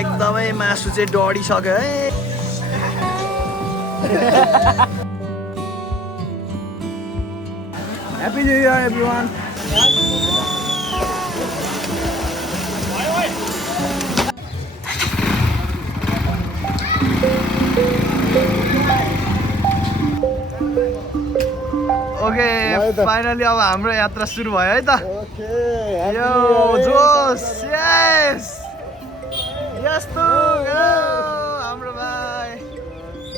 एकदमै मासु चाहिँ डढिसक्यो है। Happy new year everyone. Okay finally अब हाम्रो यात्रा सुरु भयो है त। यो जोस यस यस्तो हाम्रो भाइ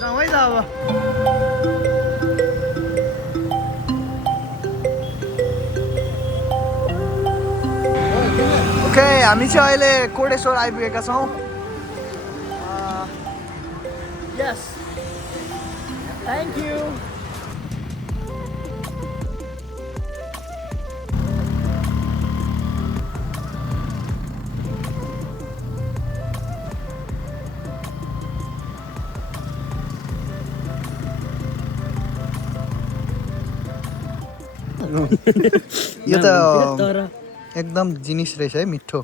जाउँ है त अब। ओके हामी चाहिँ अहिले कोटेश्वर आइपुगेका छौँ। यस थ्याङ्क यू। यो त एकदम जिनिस रहेछ है, मिठो।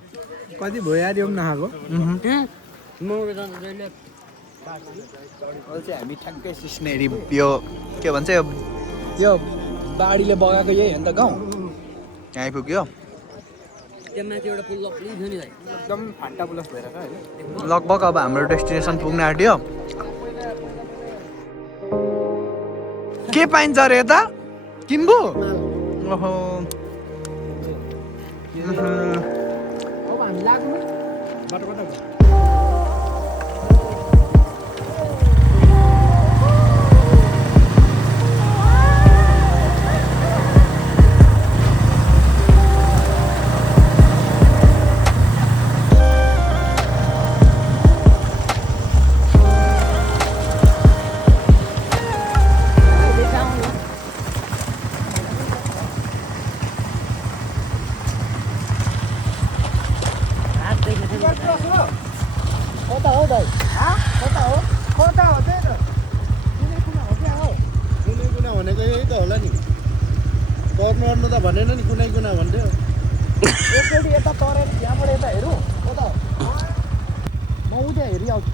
कति भयो यार यो पनि नखाएको। हामी ठ्याक्कै सिस्नेरी यो के भन्छ यो बाढीले बगाएको यही हो नि त गाउँ। यहाँ आइपुग्यो एकदम फान्टा पुलस भएर होइन। लगभग अब हाम्रो डेस्टिनेसन पुग्न आँट्यो। के पाइन्छ अरे यता किम्बु? ओहो अब हामी लाग्नु बाटो बाटो। भनेको यही त होला नि। कर्नु त भनेन नि कुनै कुना भन्थ्यो। एकचोटि यता तरेर यहाँबाट यता हेरौँ हो त। म उता हेरिआउँछु।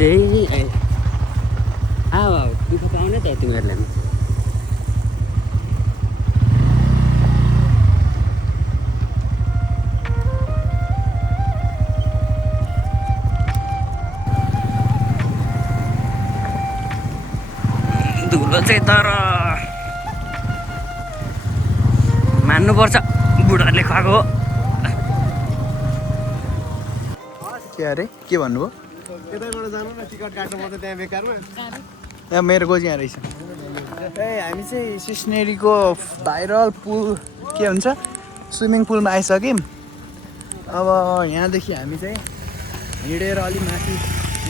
चाहिँ अब दुःख पाउने त तिमीहरूले धुलो चाहिँ तर मान्नुपर्छ बुढाहरूले खुवाएको। के अरे के भन्नुभयो? यतैबाट जानु न, टिकट काट्नु पर्छ त्यहाँ बेकारमा। यहाँ मेरो गोजी यहाँ रहेछ। ए हामी चाहिँ सिस्नेरीको भाइरल पुल के हुन्छ स्विमिङ पुलमा आइसक्यौँ। अब यहाँदेखि हामी चाहिँ हिँडेर अलिक माथि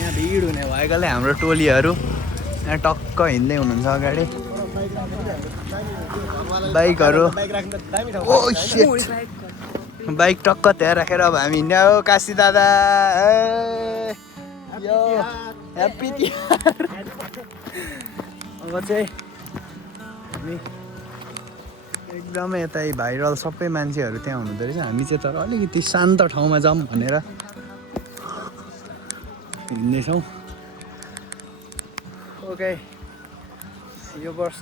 यहाँ भिड हुने भएकोले हाम्रो टोलीहरू यहाँ टक्क हिँड्दै हुनुहुन्छ अगाडि। बाइकहरू ओ शिट बाइक टक्क त्यहाँ राखेर अब हामी हिँड्ने हो। काशी दादा यो ह्याप्पी तिहार। अब चाहिँ हामी एकदमै यता भाइरल सबै मान्छेहरू त्यहाँ हुनुहुँदो रहेछ। हामी चाहिँ तर अलिकति शान्त ठाउँमा जाऊँ भनेर हिँड्दैछौँ। ओके यो वर्ष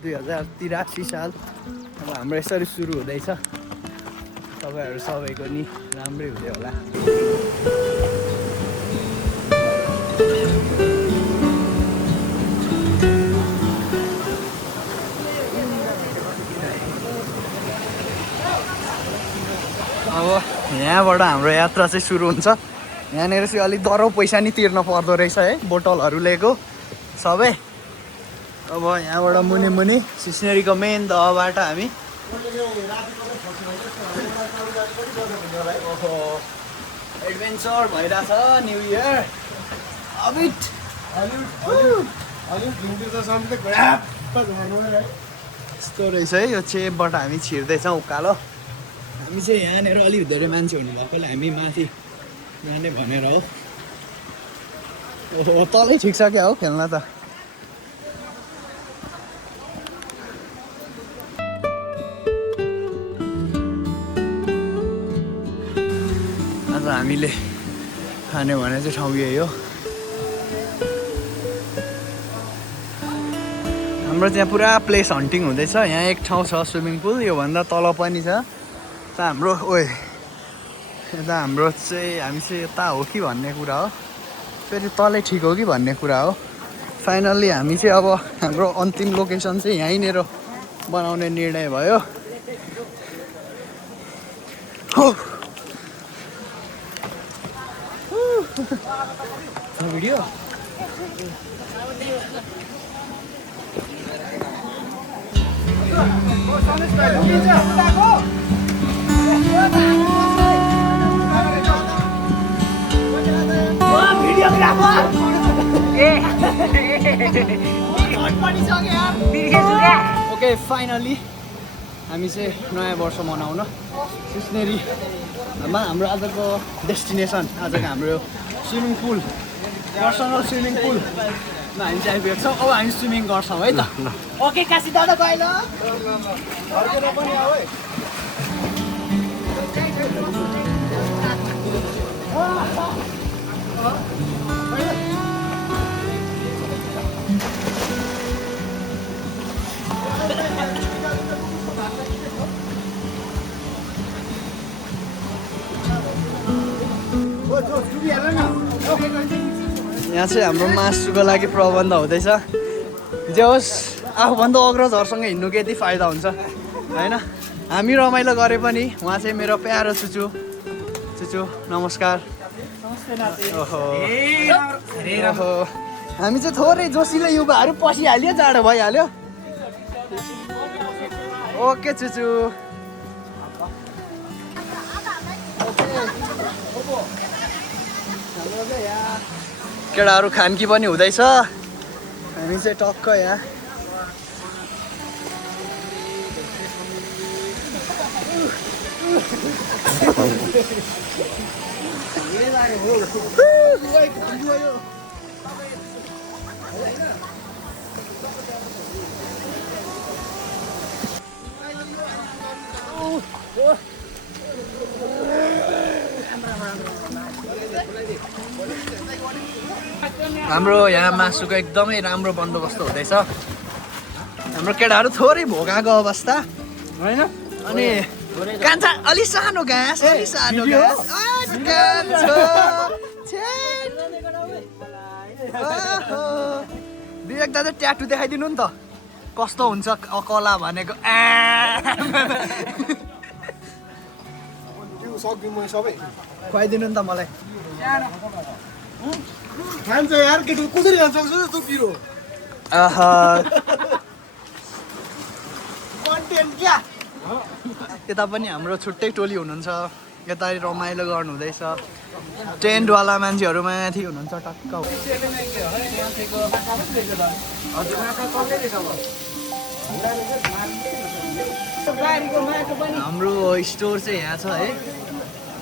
2083 साल अब हाम्रो यसरी सुरु हुँदैछ। तपाईँहरू सबैको नि राम्रै हुँदै होला। अब यहाँबाट हाम्रो यात्रा चाहिँ सुरु हुन्छ। यहाँनिर चाहिँ अलिक दरो पैसा नि तिर्न पर्दो रहेछ है, बोतलहरू लिएको सबै। अब यहाँबाट मुनि मुनि सिस्नेरीको मेन दहबाट हामी एडभेन्चर भइरहेछ न्यु इयर अबिट यस्तो रहेछ है यो चेपबाट हामी छिर्दैछौँ उकालो हामी चाहिँ यहाँनिर अलिक धेरै मान्छे हुनुभएकोले हामी माथि जाने भनेर हो ओहो तलै ठिक छ क्या हो खेल्न त आज हामीले खाने भने चाहिँ ठाउँ यही हो हाम्रो त्यहाँ पुरा प्लेस हन्टिङ हुँदैछ यहाँ एक ठाउँ छ स्विमिङ पुल योभन्दा तल पनि छ यता हाम्रो ओए यता हाम्रो चाहिँ हामी चाहिँ यता हो कि भन्ने कुरा हो फेरि तलै ठिक हो कि भन्ने कुरा हो फाइनल्ली हामी चाहिँ अब हाम्रो अन्तिम लोकेसन चाहिँ यहीँनिर बनाउने निर्णय भयो हो भिडियो ओके फाइनली हामी चाहिँ नयाँ वर्ष मनाउन सिस्नेरीमा हाम्रो आजको डेस्टिनेसन आजको हाम्रो स्विमिङ पुल पर्सनल स्विमिङ पुलमा हामी चाहिँ भेट्छौँ अब हामी स्विमिङ गर्छौँ है त ओके काशी दादा गएन पनि आऊ है यहाँ चाहिँ हाम्रो मासुको लागि प्रबन्ध हुँदैछ जे होस् आफूभन्दा अग्रजहरूसँग हिँड्नु के यति फाइदा हुन्छ होइन हामी रमाइलो गरे पनि उहाँ चाहिँ मेरो प्यारो चुचु चुचु नमस्कार ओहो हामी चाहिँ थोरै जोसिलो युवाहरू पसिहाल्यो जाडो भइहाल्यो ओके चुचु केटाहरू खानकी पनि हुँदैछ हामी चाहिँ टक्क यहाँ हाम्रो यहाँ मासुको एकदमै राम्रो बन्दोबस्त हुँदैछ हाम्रो केटाहरू थोरै भोगाएको अवस्था होइन अनि कान्छा अलि सानो घाँस अलि सानो घाँस विवेक दाजु ट्याटु देखाइदिनु नि त कस्तो हुन्छ कला भनेको खुवाइदिनु नि त मलाई खान्छ यार केटो कसरी खान्छ जस्तो पिरो कन्टेन्ट क्या यता पनि हाम्रो छुट्टै टोली हुनुहुन्छ यता रमाइलो गर्नु हुँदैछ टेन्टवाला मान्छेहरू माथि हुनुहुन्छ टक्क हाम्रो स्टोर चाहिँ यहाँ छ है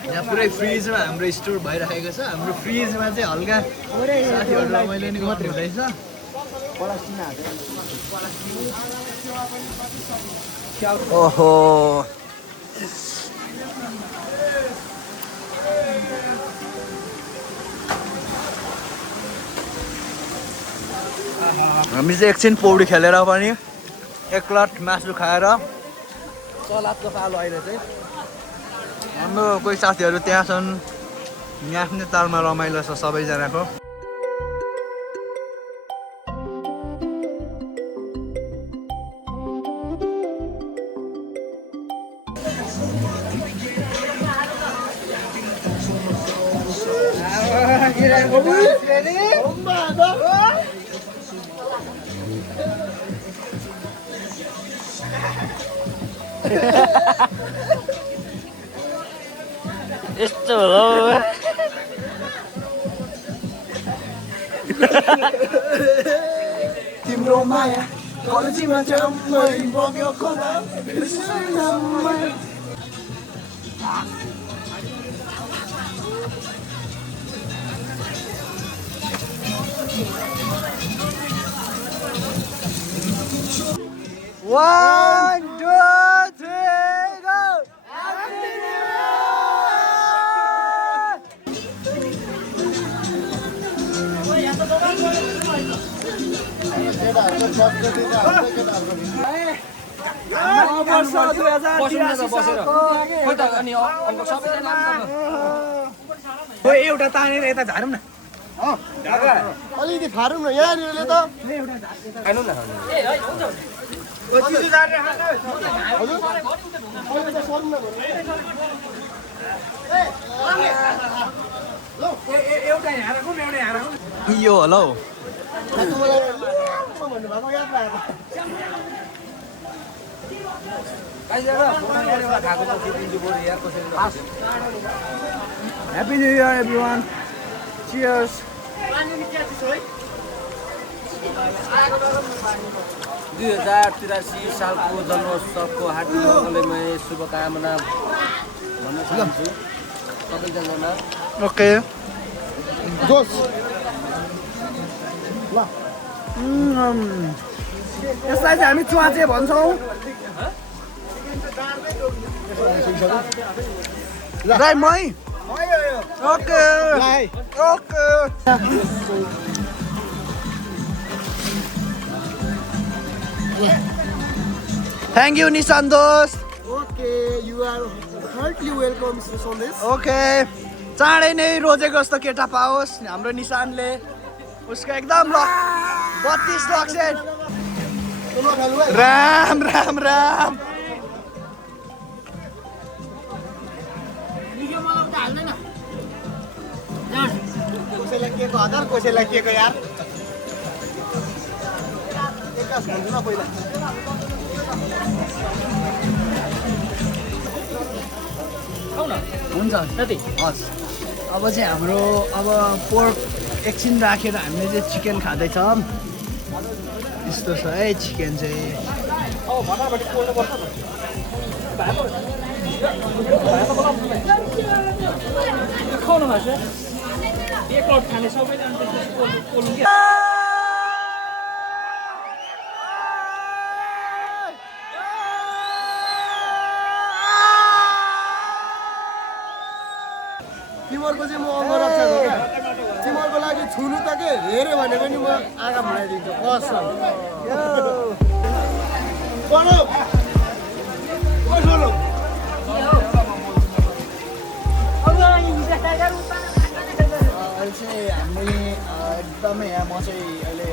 यहाँ पुरै फ्रिजमा हाम्रो स्टोर भइरहेको छ हाम्रो फ्रिजमा चाहिँ हल्का साथीहरू रमाइलो नि गर्नु हुँदैछ ओहो हामी चाहिँ एकछिन पौडी खेलेर पनि एक प्लेट मासु खाएर सलादको पालो अहिले चाहिँ हाम्रो कोही साथीहरू त्यहाँ छन् यहाँ आफ्नै तालमा रमाइलो छ सबैजनाको यस्तो हो तिम्रो माया कलेजीमा जम्मै बग्यो खोला One, two, three, go! Happy New Year! एउटा तानेर यता झारौँ न अलिकति फारौँ न यहाँनिरले त खानु न एउटा यहाँ राखौँ एउटा यहाँ राखौँ यो होला हौ भन्नुभएको याद भएको Happy New Year, everyone. Cheers. 2083 सालको जन्मोत्सवको हार्दिक मङ्गलमय शुभकामना भन्न चाहन्छु सबैजना Okay. जोस यसलाई चाहिँ हामी च्वाचे भन्छौँ राई मै okay okay thank you Nishan दोस्त okay you are heartily welcome Sandesh okay चाँडै नै रोजेको जस्तो केटा पाओस् हाम्रो निशानले उसको एकदम 32 लक्ष राम राम राम कसैलाई के को हजार कसैलाई के को यार एकास भन्छु न पहिला हुन्छ कति हस् अब चाहिँ हाम्रो अब पोर्क एकछिन राखेर हामीले चाहिँ चिकन खाँदैछौँ यस्तो छ है चिकन चाहिँ खाउनु भएको एक लट खाने सबैले अन्त पोल्नु के तिमीहरूको चाहिँ म अङ्गरक्षा हो क्या तिमीहरूको लागि छुनु त के हेऱ्यो भने पनि म आँखा भुलाइदिन्छु कसम पढो कसो अहिले चाहिँ हामी एकदमै यहाँ म चाहिँ अहिले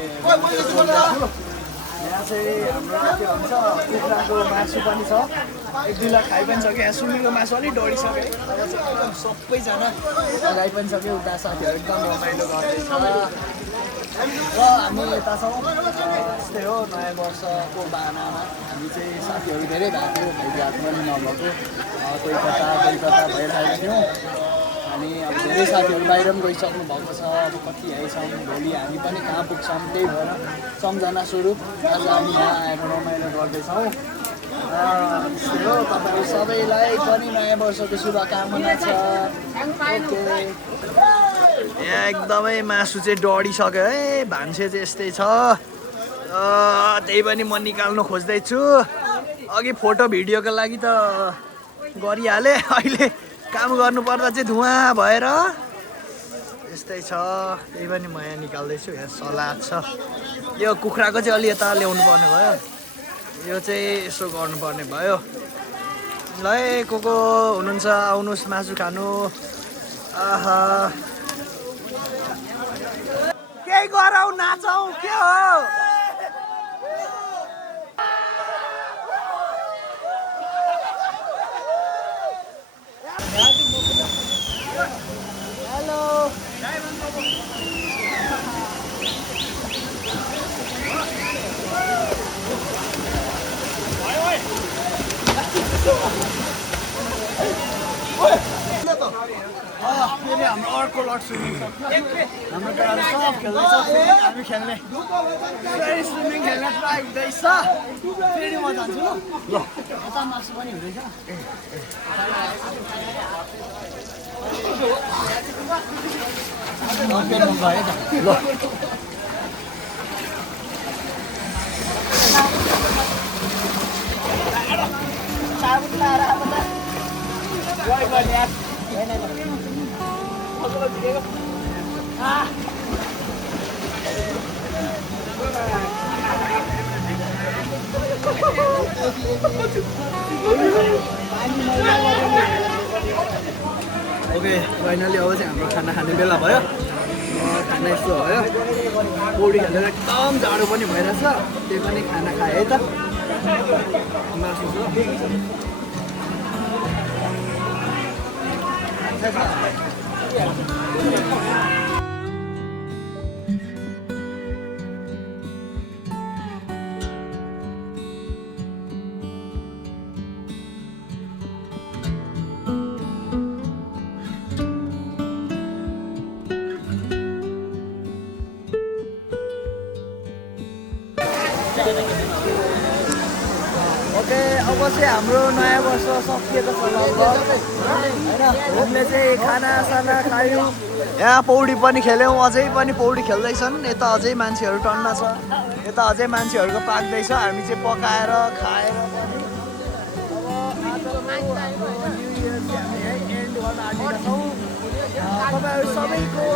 यहाँ चाहिँ हाम्रो के भन्छ कुखुराको मासु पनि छ एक दुई लाख खाइ पनि सक्यो यहाँ सुँगुरको मासु अलिक डढिसक्यो है तर चाहिँ एकदम सबैजना लगाइ पनि सक्यो उता साथीहरू एकदम रमाइलो गर्दैछ र हामी यता छौँ यस्तै हो नयाँ वर्षको बाहनामा हामी चाहिँ साथीहरू धेरै भएको थियो भेटघाट पनि नभएको कोही कता भइरहेको थियौँ अनि अब धेरै साथीहरू बाहिर पनि गइसक्नु भएको छ अब कति आइछौँ भोलि हामी पनि कहाँ पुग्छौँ त्यही भएर सम्झना स्वरूप आज हामी यहाँ आएर रमाइलो गर्दैछौँ त्यस्तै हो तपाईँहरू सबैलाई पनि नयाँ वर्षको शुभकामना छ ओके यहाँ एकदमै मासु चाहिँ डढिसक्यो है भान्से चाहिँ यस्तै छ त्यही पनि म निकाल्नु खोज्दैछु अघि फोटो भिडियोको लागि त गरिहालेँ अहिले काम गर्नुपर्दा चाहिँ धुवाँ भएर यस्तै छ त्यही पनि म यहाँ निकाल्दैछु यहाँ सलाद छ यो कुखुराको चाहिँ अलि यता ल्याउनु पर्ने भयो यो चाहिँ यसो गर्नुपर्ने भयो ल है को हुनुहुन्छ आउनुहोस् मासु खानु आहा केही गरौँ नाचौँ के हो फेरि हाम्रो अर्को लट स्विमिङ हाम्रो केटाहरू सब खेल्दैछ फेरि हामी खेल्ने फेरि स्विमिङ खेल्ने ट्राई हुँदैछ फेरि म जान्छु ल यता मासु पनि हुँदैछ ल ओके फाइनली अब चाहिँ हाम्रो खाना खाने बेला भयो खाना यस्तो भयो पौडी खेलेर एकदम जाडो पनि भइरहेछ त्यही पनि खाना खाएँ है त मासु ओके अब चाहिँ हाम्रो नयाँ वर्ष सकिएको छ लगभग होइन हामीले चाहिँ खानासाना खायौँ यहाँ पौडी पनि खेल्यौँ अझै पनि पौडी खेल्दैछन् यता अझै मान्छेहरू टन्न छ यता अझै मान्छेहरूको पाक्दैछ हामी चाहिँ पकाएर खाएर पनि न्यु इयर चाहिँ हामी है एन्ड गर्न आँटेका छौँ तपाईँहरू सबैको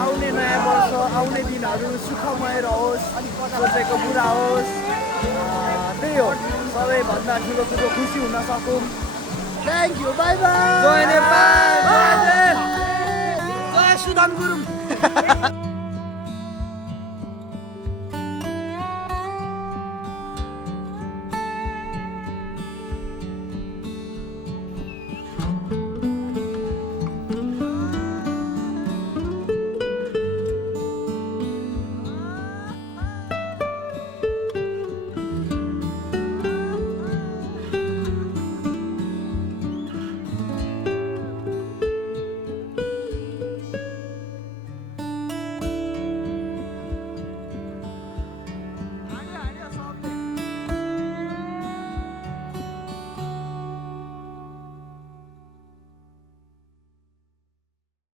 आउने नयाँ वर्ष आउने दिनहरू सुखमय रहोस् सोचेको पुरा होस् त्यही हो सबैभन्दा ठुलो कुरो खुसी हुन सकौँ थ्याङ्क यू बाई बाई जय नेपाल जय सुदाम गुरुङ